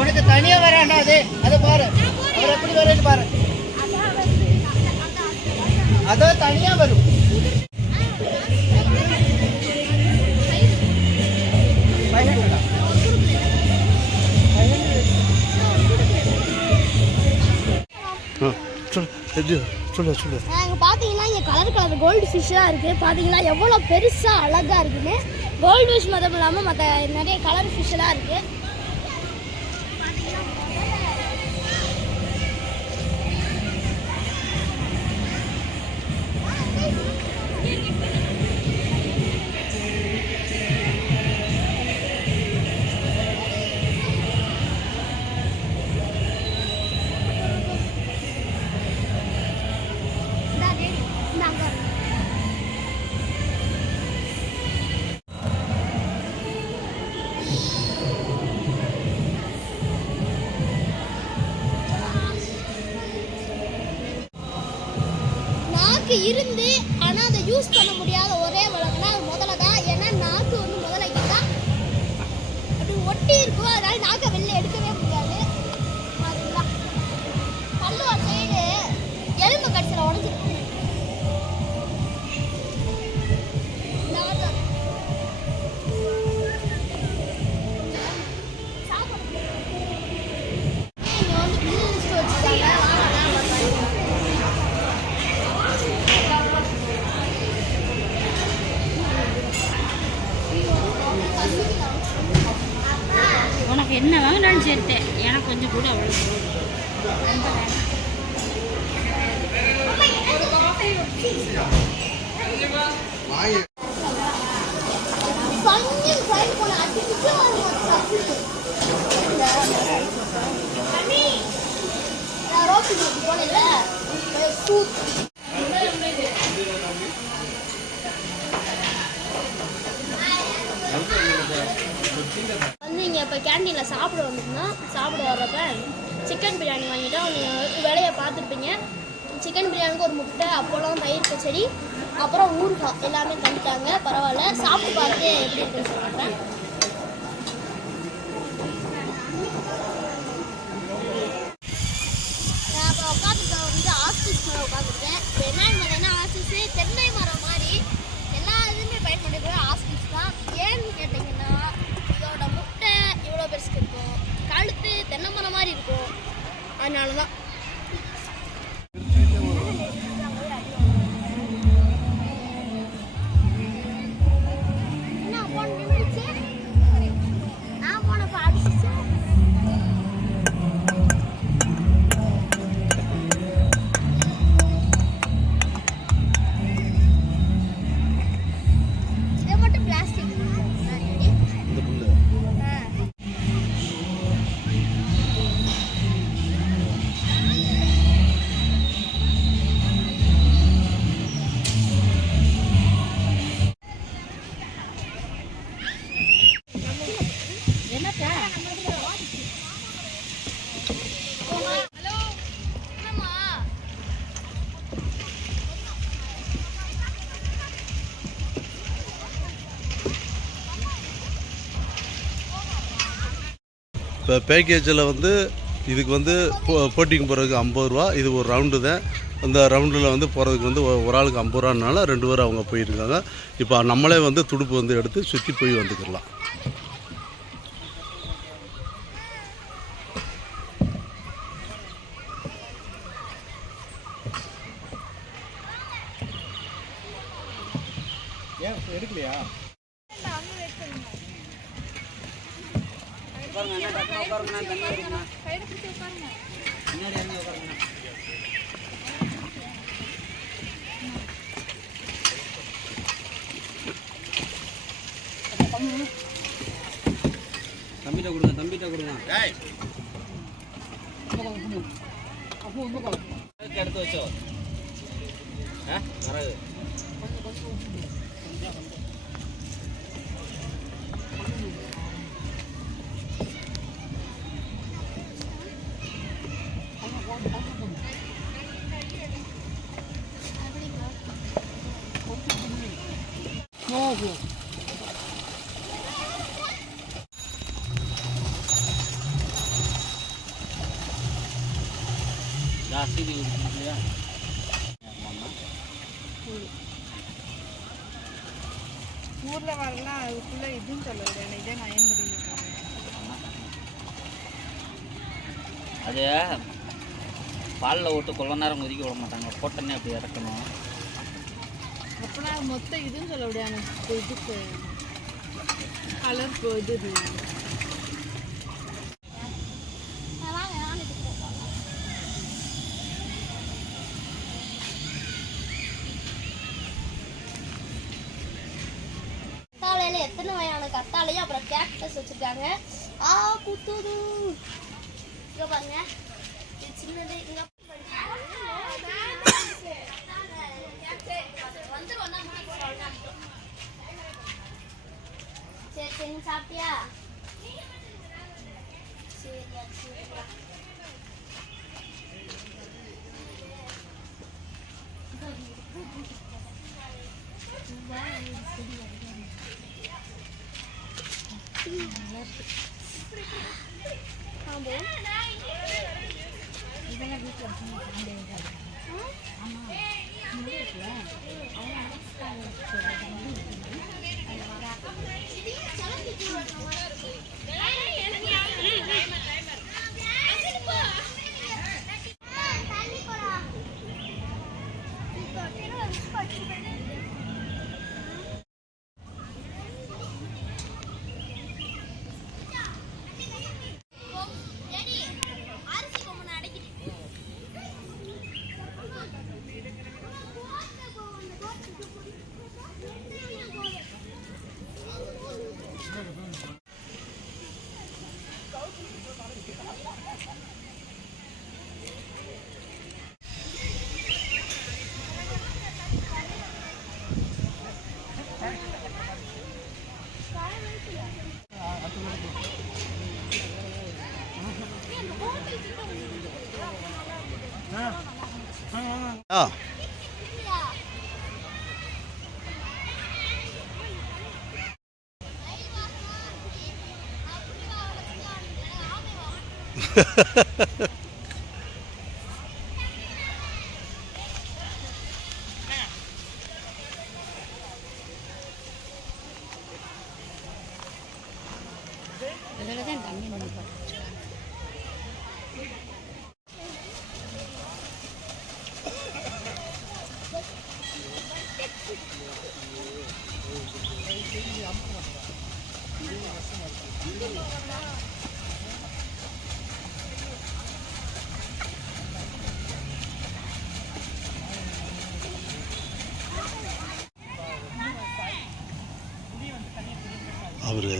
உனக்கு தனியா வராண்டா அது பாரு அவர் எப்படி வரேன்னு பாரு அதோ தனியா வரும் பாத்தீங்கன்னா இங்க கலர் கலர் கோல்டு ஃபிஷ்ஷா இருக்கு. பாத்தீங்கன்னா எவ்வளவு பெருசா அழகா இருக்குன்னு. கோல்டு ஃபிஷ் மட்டும் இல்லாம மற்ற நிறைய கலர் ஃபிஷ் எல்லாம் இருக்கு. இருந்து ஆனா அதை யூஸ் பண்ண முடியாத ஒரே வளர்க்கனா அது முதல்ல தான். ஏன்னா நாக்கு வந்து முதல்ல தான் அப்படி ஒட்டி இருக்கும். அதனால நாக்கை வெளில எடுக்கவே முடியாது. அதுதான் பல்லு சைடு எலும்பு கடிச்சிட உடஞ்சிருக்கும். உனக்கு என்ன வாங்கினாலும் சேர்த்தேன். எனக்கு கொஞ்சம் கூட அவ்வளோ வந்து இங்கே இப்போ கேண்டீனில் சாப்பிட வந்தோம்னா சாப்பிட வர்றப்ப சிக்கன் பிரியாணி வாங்கிட்டோம். நீங்கள் விலையை பார்த்துருப்பீங்க. சிக்கன் பிரியாணிக்கு ஒரு முட்டை, அப்பளம், தயிர் பச்சடி, அப்புறம் ஊறுகாய் எல்லாமே தந்துட்டாங்க. பரவாயில்ல, சாப்பிட்டு பார்த்து எப்படி இருக்குன்னு சொல்கிறேன். நான் இப்போ உட்காந்துருக்க வந்து ஆஃபீஸ் மேலே உட்காந்துருக்கேன். இப்போ என்ன ஆஃபீஸு தென்னை மரம் மாதிரி எல்லா இதுவுமே பயன்படுத்துகிற ஆஃபீஸ் தான். ஏன்னு கேட்டிங்கன்னா இதோட முட்டை இவ்வளோ பெருசுக்கு இருக்கும், கழுத்து தென்னை மரம் மாதிரி இருக்கும். அதனால தான் நான் போனப்போ அடிச்சிச்சு. இதை மட்டும் பிளாஸ்டிக் இப்போ பேக்கேஜில் வந்து இதுக்கு வந்து போட்டிங் போகிறதுக்கு 50 ரூபா. இது ஒரு ரவுண்டு தான். அந்த ரவுண்டில் வந்து போகிறதுக்கு வந்து ஒரு ஆளுக்கு 50 ரூபானால 2 பேர் அவங்க போயிருக்காங்க. இப்போ நம்மளே வந்து துடுப்பு வந்து எடுத்து சுற்றி போய் வந்துக்கலாம். எடுக்கலையா தம்பிட்ட கொடுங்க எடுத்து வச்சோ வராது. ஜாஸ்தி இல்லையா? ஊர்ல வரலாம் அதுக்குள்ள இதுன்னு சொல்ல விட இதே நயம் முடியும். அது பாலில் விட்டு கொள்ள நேரம் கொதிக்க விட மாட்டாங்க, போட்டோன்னே அப்படி இறக்கணும். அப்போனா மொத்தம் இதுன்னு சொல்ல விட எனக்கு இதுக்கு கலர் இது கத்தாழையில எத்தனை வகையான கத்தாழையும் அப்புறம் கேக்டஸ் வச்சிருக்காங்க. குத்துது இங்க பாருங்க, இது சின்னது. இங்க சரி சரி, சாப்பிட்டியா? சரியா சரியா. இதில் தான் தண்ணி நினைப்பேன். அவரு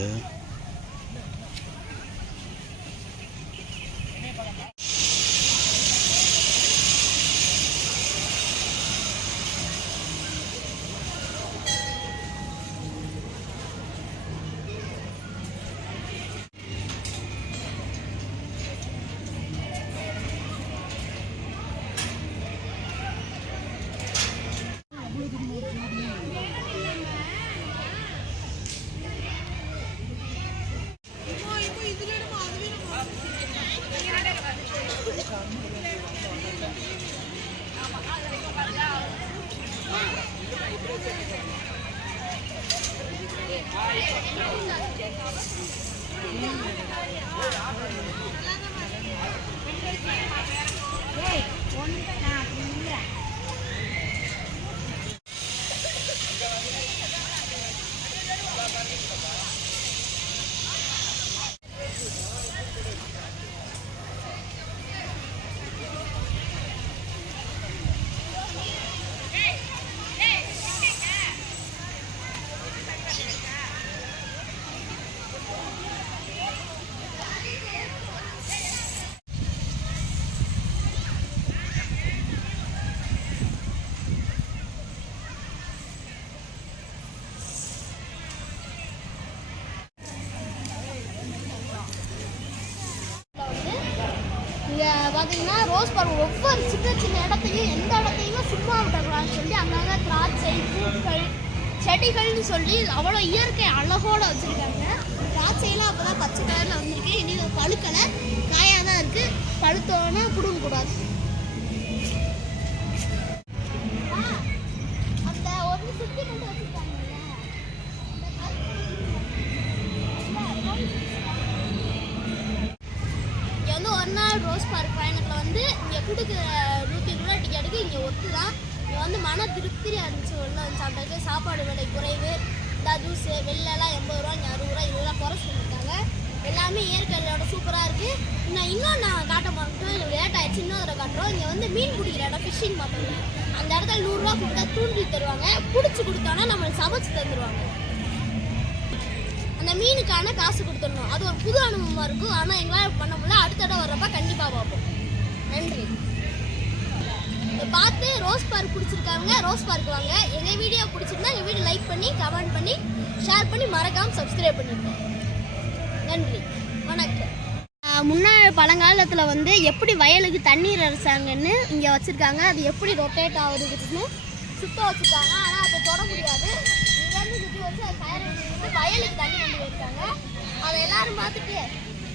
பார்த்தீங்கன்னா ரோஸ் பாருங்க, ஒவ்வொரு சின்ன சின்ன இடத்தையும் எந்த இடத்தையுமே சும்மா விடக்கூடாதுன்னு சொல்லி அங்கங்கே திராட்சை, பூக்கள், செடிகள்னு சொல்லி அவ்வளோ இயற்கை அழகோடு வச்சுருக்காங்க. திராட்சையெல்லாம் அப்போ தான் பச்சை கலரில் வந்திருக்கு. இனி பழுக்கலை, காயாக தான் இருக்குது. பழுத்தோன்னா பிடுங்கக்கூடாது. ரோஸ் பார்க் பயணத்தில் வந்து இங்கே கொடுக்குற 120 ரூபா டிக்கெட்டுக்கு இங்கே ஒத்து தான். இங்கே வந்து மன திருப்தியாக இருந்துச்சு. உள்ள வந்து சாப்பிட்டாக்கு சாப்பாடு விலை குறைவு, இந்த ஜூஸு வெளிலலாம் 80 ரூபா, இங்கே 60 ரூபா, 20 ரூபா குறை சொல்லியிருக்காங்க. எல்லாமே இயற்கையோட சூப்பராக இருக்குது. இன்னும் நான் காட்ட மாட்டோம், லேட் ஆகிடுச்சு, இன்னும் அதில் காட்டுறோம். இங்கே வந்து மீன் பிடிக்கிற இடம், ஃபிஷ்ஷிங் மாட்டோம். அந்த இடத்துல 100 ரூபா கொடுத்தா தூண்டில் தருவாங்க. பிடிச்சி கொடுத்தோன்னா நம்மளுக்கு சமைச்சு தந்துடுவாங்க. அந்த மீனுக்கான காசு கொடுத்துடணும். அது ஒரு புது அனுபவமாக இருக்கும். ஆனால் எங்களால் பண்ண முடியல. அடுத்த இடம் வர்றப்ப கண்டிப்பாக பார்ப்போம். நன்றி. பார்த்து ரோஸ் பார்க் பிடிச்சிருக்காங்க, ரோஸ் பார்க் வாங்க. எங்கள் வீடியோ பிடிச்சிருந்தா எங்கள் வீடியோ லைக் பண்ணி, கமெண்ட் பண்ணி, ஷேர் பண்ணி, மறக்காமல் சப்ஸ்கிரைப் பண்ணிடுங்க. நன்றி, வணக்கம். முன்னாடி பழங்காலத்தில் வந்து எப்படி வயலுக்கு தண்ணீர் அரைச்சாங்கன்னு இங்கே வச்சுருக்காங்க. அது எப்படி ரொட்டேட் ஆகுதுன்னு சுத்த வச்சுருக்காங்க. ஆனால் அதை தொட முடியாது. இங்கேருந்து சுற்றி வச்சு அது கயிறு வந்து வயலுக்கு தண்ணி கொண்டு போயிருக்காங்க. அதை எல்லாரும் பார்த்துட்டு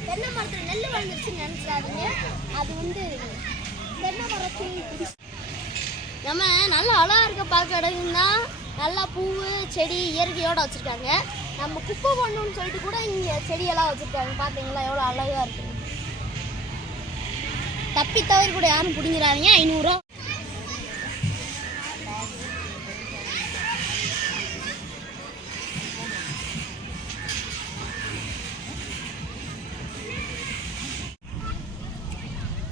தென்னை மரத்தில் நெல் வளர்ந்துருச்சுன்னு நினச்சிடாதீங்க. அது வந்து தென்னை மரத்தில் நம்ம நல்லா அழகாக இருக்க பார்க்க இடம்னா நல்லா பூ செடி இயற்கையோடு வச்சுருக்காங்க. நம்ம குப்பை பண்ணணும்னு சொல்லிட்டு கூட இங்கே செடியெல்லாம் வச்சுருக்காங்க. பார்த்தீங்களா எவ்வளோ அழகாக இருக்குது. தப்பி தவறி கூட யாரும் பிடிங்கிறாதீங்க. 500 ரூபா.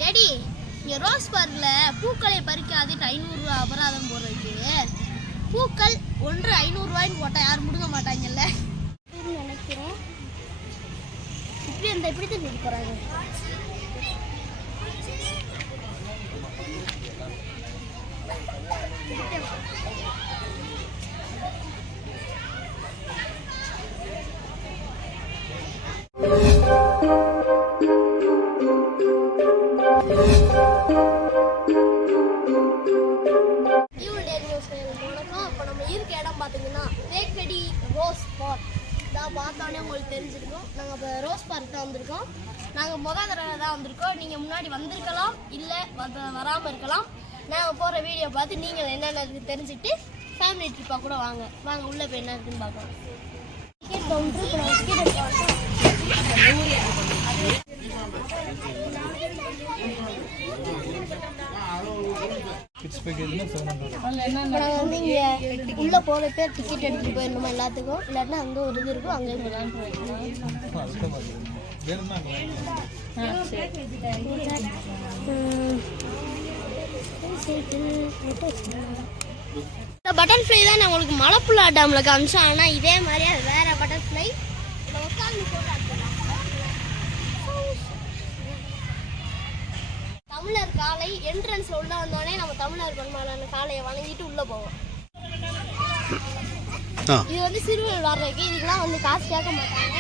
டேடி, இங்கே ரோஸ் பார்க்கில் பூக்களை பறிக்காதுட்டு 500 ரூபா அபராதம் போடுறதுக்கு. பூக்கள் ஒன்று 500 ரூபாய்ன்னு போட்டால் யாரும் முடுங்க மாட்டாங்கல்ல நினைக்கிறேன். இப்படி தான் நிற்க போகிறாங்க. பார்த்தீங்கன்னா தேக்கடி ரோஸ் பார்க் தான். பார்த்தோன்னே உங்களுக்கு தெரிஞ்சிருக்கும். நாங்கள் இப்போ ரோஸ் பார்க் தான் வந்திருக்கோம். நாங்கள் முதல் தடவை தான் வந்திருக்கோம். நீங்கள் முன்னாடி வந்திருக்கலாம், இல்லை வராமல் இருக்கலாம். நாங்கள் போகிற வீடியோ பார்த்து நீங்கள் என்னென்ன இருக்குது தெரிஞ்சுட்டு ஃபேமிலி ட்ரிப்பாக கூட வாங்க. உள்ளே போய் என்ன இருக்குதுன்னு பார்க்கலாம். டிக்கெட் கவுண்டர் இப்போ நான் டிக்கெட் எடுத்து நாங்கள் வந்து இங்கே உள்ளே போகிற பேர் டிக்கெட் எடுத்துகிட்டு போயிடணுமா எல்லாத்துக்கும். இல்லாட்டினா அங்கே ஒரு இது இருக்கும், அங்கே இந்த பட்டர்ஃப்ளை தான் நான் உங்களுக்கு மலைப்புள்ளா டேமில் காமிச்சோம். ஆனால் இதே மாதிரி அது வேறு பட்டர்ஃப்ளை. இதில் உட்காந்து தமிழர் காலை என்ட்ரன்ஸ் உள்ள வந்தோடனே நம்ம தமிழர் பெருமாளான காலையை வணங்கிட்டு உள்ள போவோம். இது வந்து சிறுவர் விளாடுறதுக்கு. இதுக்கெல்லாம் வந்து காசு கேட்க மாட்டாங்க.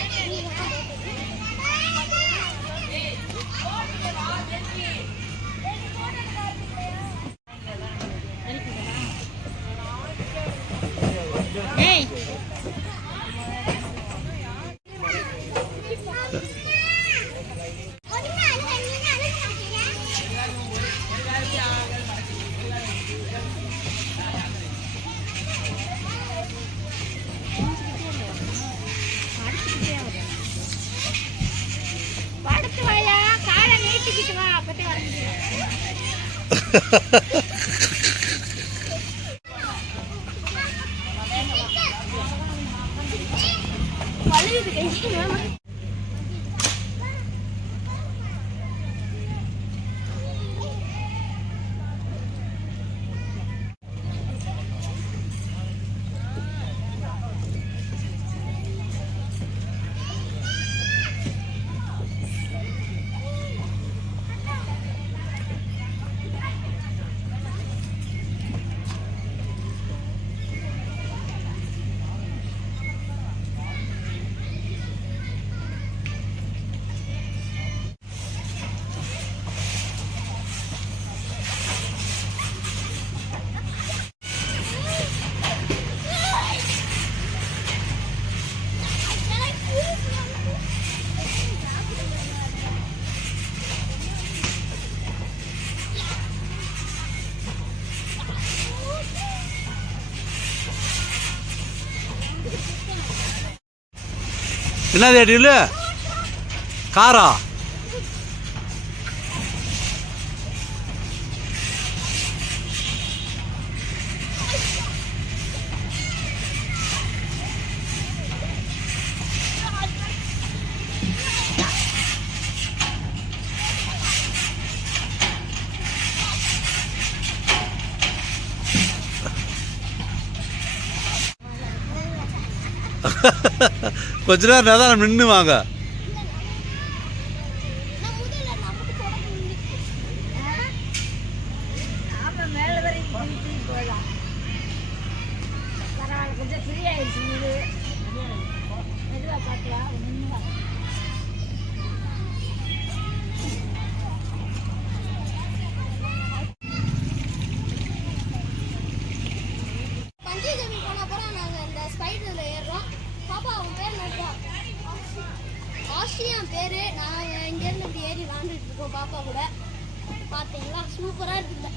என்னது அடியில் காரா கொஞ்ச நேரம் நேரம் நின்று வாங்க. நான் முதல்ல நமக்கு போட முடிஞ்சிச்சு. நாம மேலே வரைக்கும் போகலாம். பரவாயில்ல, கொஞ்சம் ஃப்ரீ ஆயிடுச்சு. இது மெதுவாக பார்க்கலாம். பஞ்சு ஜம்பி போன அப்புறம் நாங்கள் இந்த ஸ்பைடரில் ஏறுறோம். பாப்பா அவன் பேர் நட்டா ஆஸ்ட்ரியா பேர். நாங்கள் இங்கேருந்து இப்படி ஏறி விளாண்டுட்டு இருக்கோம் பாப்பா கூட. பார்த்தீங்களா சூப்பராக இருக்குல்ல.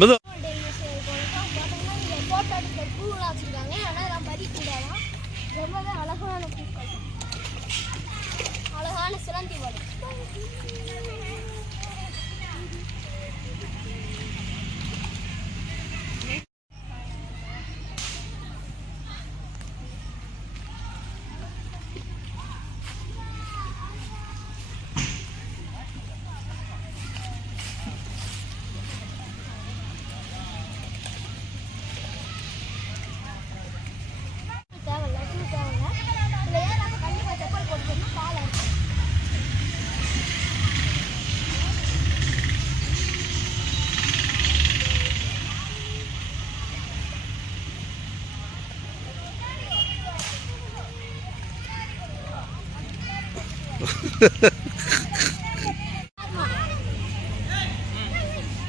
மெது போட்டோ எடுக்கிற பூவெல்லாம் வச்சுருக்காங்க. ஆனால் நான் பறிக்கூடாதான். ரொம்பவே அழகான பூக்கள், அழகான சிலந்தி வரும். தேவையில்ல இதில் ஏறாம கண்டிப்பாக செப்பல் போட்டுக்கணும். காலை இருக்கும்.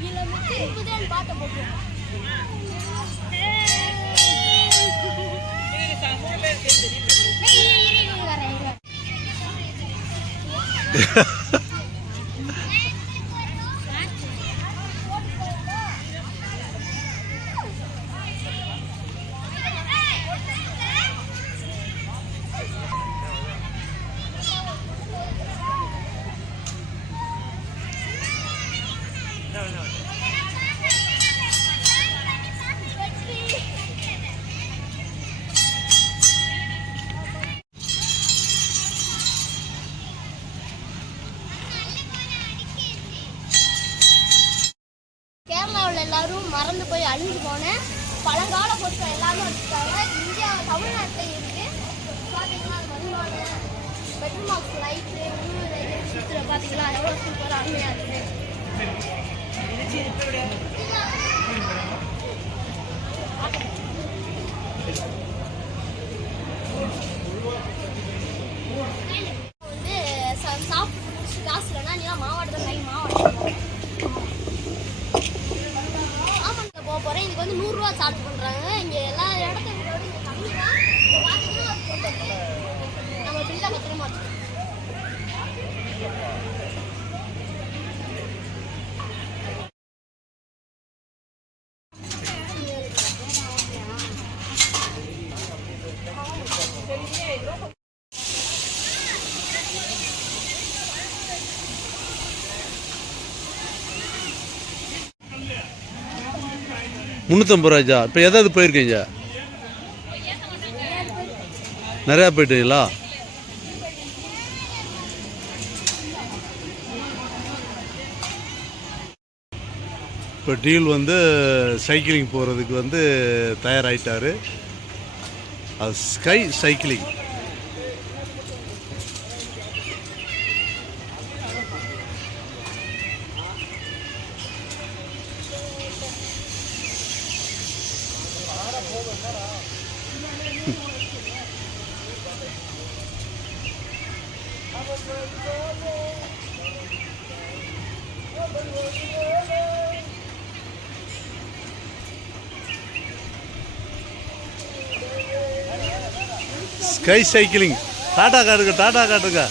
இதில் மிச்சம் இருக்குதுன்னு பார்த்த போட்டுருவோம். கேரளாவில் எல்லாரும் மறந்து போய் அழிஞ்சு போன பழங்கால பொருட்கள் எல்லாமே வச்சுருக்காங்க. இந்தியா தமிழ்நாட்டில் இருக்கு. பார்த்தீங்கன்னா அது மண்பானை, பெட்ரோல் மார்க்ஸ் லைட்டு, சுற்றுல பார்த்தீங்களா எவ்வளோ சூப்பராக அருமையாக இருக்குது. வந்து சாப்பிட்டு முடிச்சு காசு இல்லைன்னா நீலாம் மாவாட்டம் கை மாவாட்டம் போக போகிறேன். இதுக்கு வந்து 100 ரூபா சார்ஜ் பண்ணுறாங்க. இங்கே எல்லா இடத்தையும் விட இங்கே கம்மி தான். பார்த்தீங்கன்னா நம்ம பில்லா பத்திரமா வச்சுக்கோம். ₹350. இப்போ எதாவது போயிருக்கீங்க? நிறையா போயிட்டீங்களா? இப்போ டீல் வந்து சைக்கிளிங் போகிறதுக்கு வந்து தயாராகிட்டார். அது sky cycling. Sky cycling. Tata காட்டுங்க, டாடா காட்டுங்க.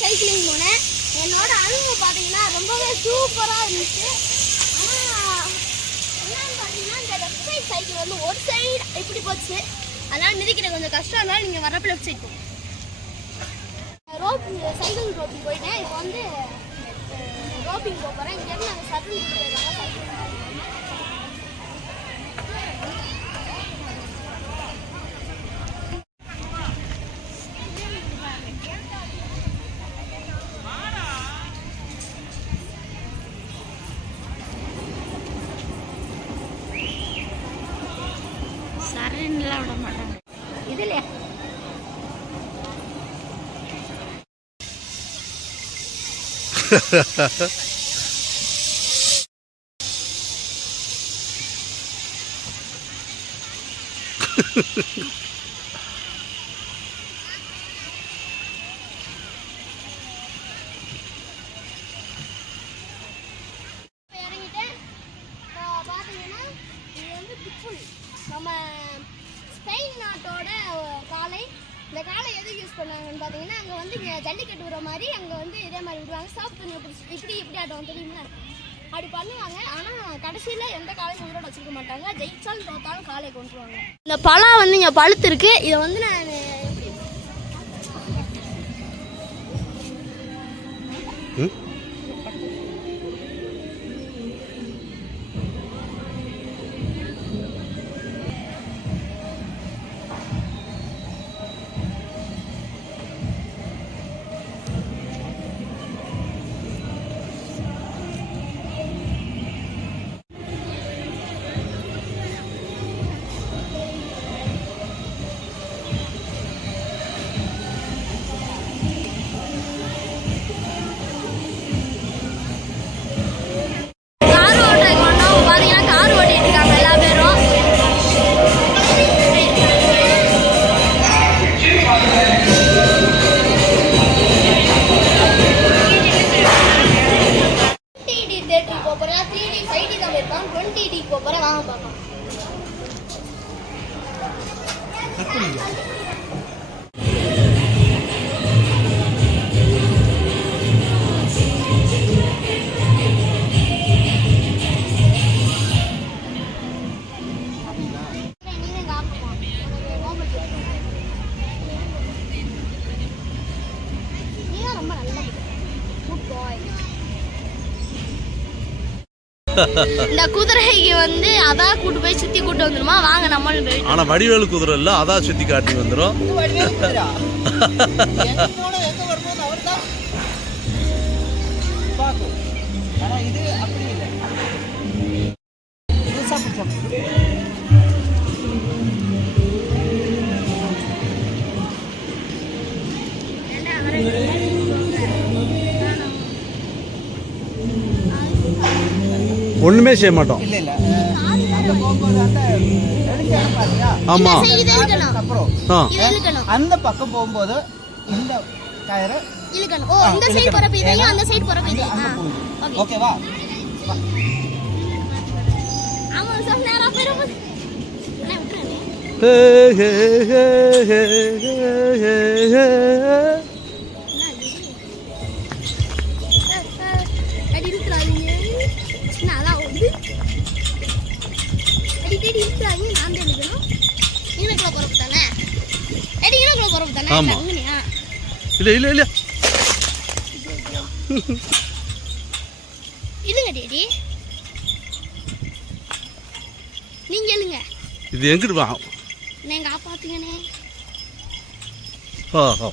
சைக்கிளிங் போனேன். என்னோட அனுபவம் பார்த்தீங்கன்னா ரொம்பவே சூப்பராக இருந்துச்சு. ஆனால் என்னன்னு பார்த்தீங்கன்னா இந்த லெஃப்ட் சைடு சைக்கிள் வந்து ஒரு சைடு இப்படி போச்சு, அதனால மிதிக்கிற கொஞ்சம் கஷ்டம். அதனால நீங்கள் வரப்ப லெஃப்ட் சைட் போகும். சைக்கிள் ரோப்பிங் போயிட்டேன். இப்போ வந்து ரோப்பிங் போக போகிறேன். இங்கேருந்து நாங்கள் சர்வீஸ் போயிருக்காங்க. சரண்டெல்லாம் விட மாட்டாங்க இதில். இறங்கிட்டேன். பார்த்தீங்கன்னா இது வந்து பிட்புல், நம்ம ஸ்பெயின் நாட்டோட காளை. இந்த காளை எதுக்கு யூஸ் பண்ணாங்கன்னு பார்த்தீங்கன்னா, அங்கே வந்து இங்கே ஜல்லிக்கட்டு விடுற மாதிரி அங்கே வந்து இதே மாதிரி விடுவாங்க. சாப்பிட்டு இப்படி ஆட்டம் தெரியுமா, அப்படி பண்ணுவாங்க. ஆனால் கடைசியில் எந்த காளையும் உயிரோட வச்சுருக்க மாட்டாங்க. ஜெயிச்சாலும் தோத்தாலும் காளையை கொண்டுருவாங்க. இந்த பழம் வந்து இங்கே பழுத்து இருக்கு. இதை வந்து நான் இந்த குதிரைக்கு வந்து அதான் கூட்டு போய் சுத்தி கூட்டு வந்துருமா. வாங்க நம்மளும் போய். ஆனா வடிவேலு குதிரை இல்ல, அதான் சுத்தி காட்டி வந்துரும். ஒண்ணுமே செய்ய மாட்டோம். ஆமா, அந்த பக்கம் போகும்போது இந்த கயிறு இழுக்கணும். ஓ, இந்த சைடு போறப்ப இதையும் அந்த சைடு போறப்ப இதையும். ஓகேவா? ஆமா சார், நேரா போறோம். நான் விட்டுறேன். அடி இருக்குறாங்க. நல்லா ஓடு. அடி இருக்குறாங்க. நான் தான் எடுக்கணும். நீங்களும் போறப்ப தானே. நீங்களும் போறப்ப தானே. ஆமா. இல்ல இல்ல இல்ல. இல்லங்க டேடி. நீங்க இல்லங்க. இது எங்கிட்டு வா? நீங்க ஆபாத்தீங்கனே. ஆ.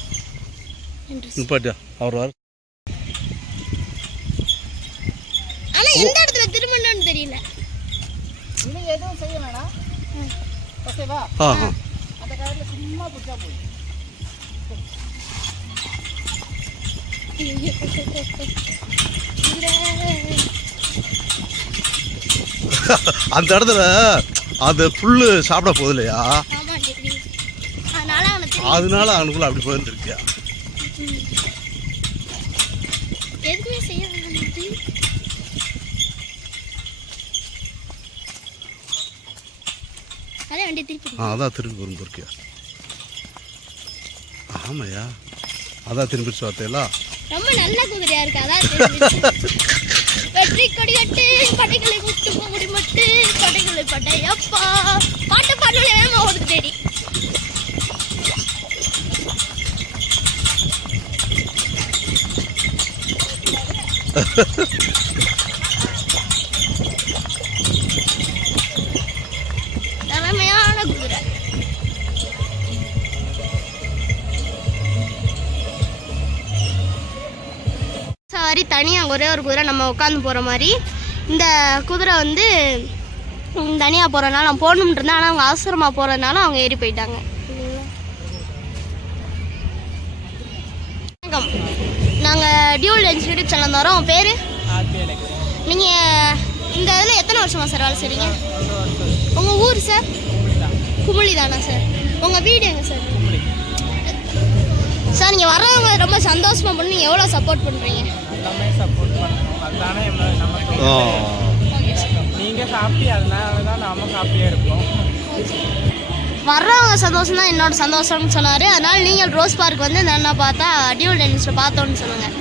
நிப்பாட்டியா அவர் வர. ஆனா எந்த இடத்துல திரும்பணும்னு தெரியல. இனி எதுவும் செய்ய வேணாம். ஓகேவா? அந்த கயிறுல சும்மா புடிச்சா போதும். அந்த இடத்துல அது புல்லு சாப்பிட போகுது இல்லையா, அதனால அவனுக்குள்ள அப்படி போயிருந்துருக்கியா. அதான் திரும்பி போயிருக்கியா. ஆமாயா, அதான் திரும்பிச்சு பார்த்தேலாம். ரொம்ப நல்ல குதிரையா இருக்கு. அதான் வெற்றி கொடி கட்டு படைகளை முட்டு முடி மட்டு படைகளை படையப்பா பாட்டு பாடல வேணுமா ஓடுது தேடி. திறமையான குதிரை. சவாரி தனியாக ஒரே ஒரு குதிரை நம்ம உட்காந்து போகிற மாதிரி. இந்த குதிரை வந்து தனியாக போகிறதுனால நான் போகணும்னு இருந்தேன். ஆனால் அவங்க அவசரமாக போகிறதுனால அவங்க ஏறி போயிட்டாங்க. வணக்கம், நாங்கள் டியூல் லஞ்ச் யூடியூப் சேனல் வரோம். உங்கள் பேர்? நீங்கள் இந்த இதில் எத்தனை வருஷமா சார் வேலை செய்றீங்க? உங்கள் ஊர் சார்? குமுளி தானா சார்? உங்கள் வீடு எங்கே சார்? சார் நீங்கள் வர்றவங்க ரொம்ப சந்தோஷமாக பண்ணி எவ்வளோ சப்போர்ட் பண்ணுறீங்க? எல்லாமே சப்போர்ட் பண்ணுறோம். அதுதானே நமக்கு நீங்கள் ஹாப்பி, அதனால தான் நாம ஹாப்பியாக இருப்போம். வர்றவங்க சந்தோஷம் தான் என்னோட சந்தோஷம்னு சொன்னார். அதனால் நீங்கள் ரோஸ் பார்க் வந்து என்ன பார்த்தா டியூல் டென்னிஸில் பார்த்தோன்னு சொல்லுங்கள்.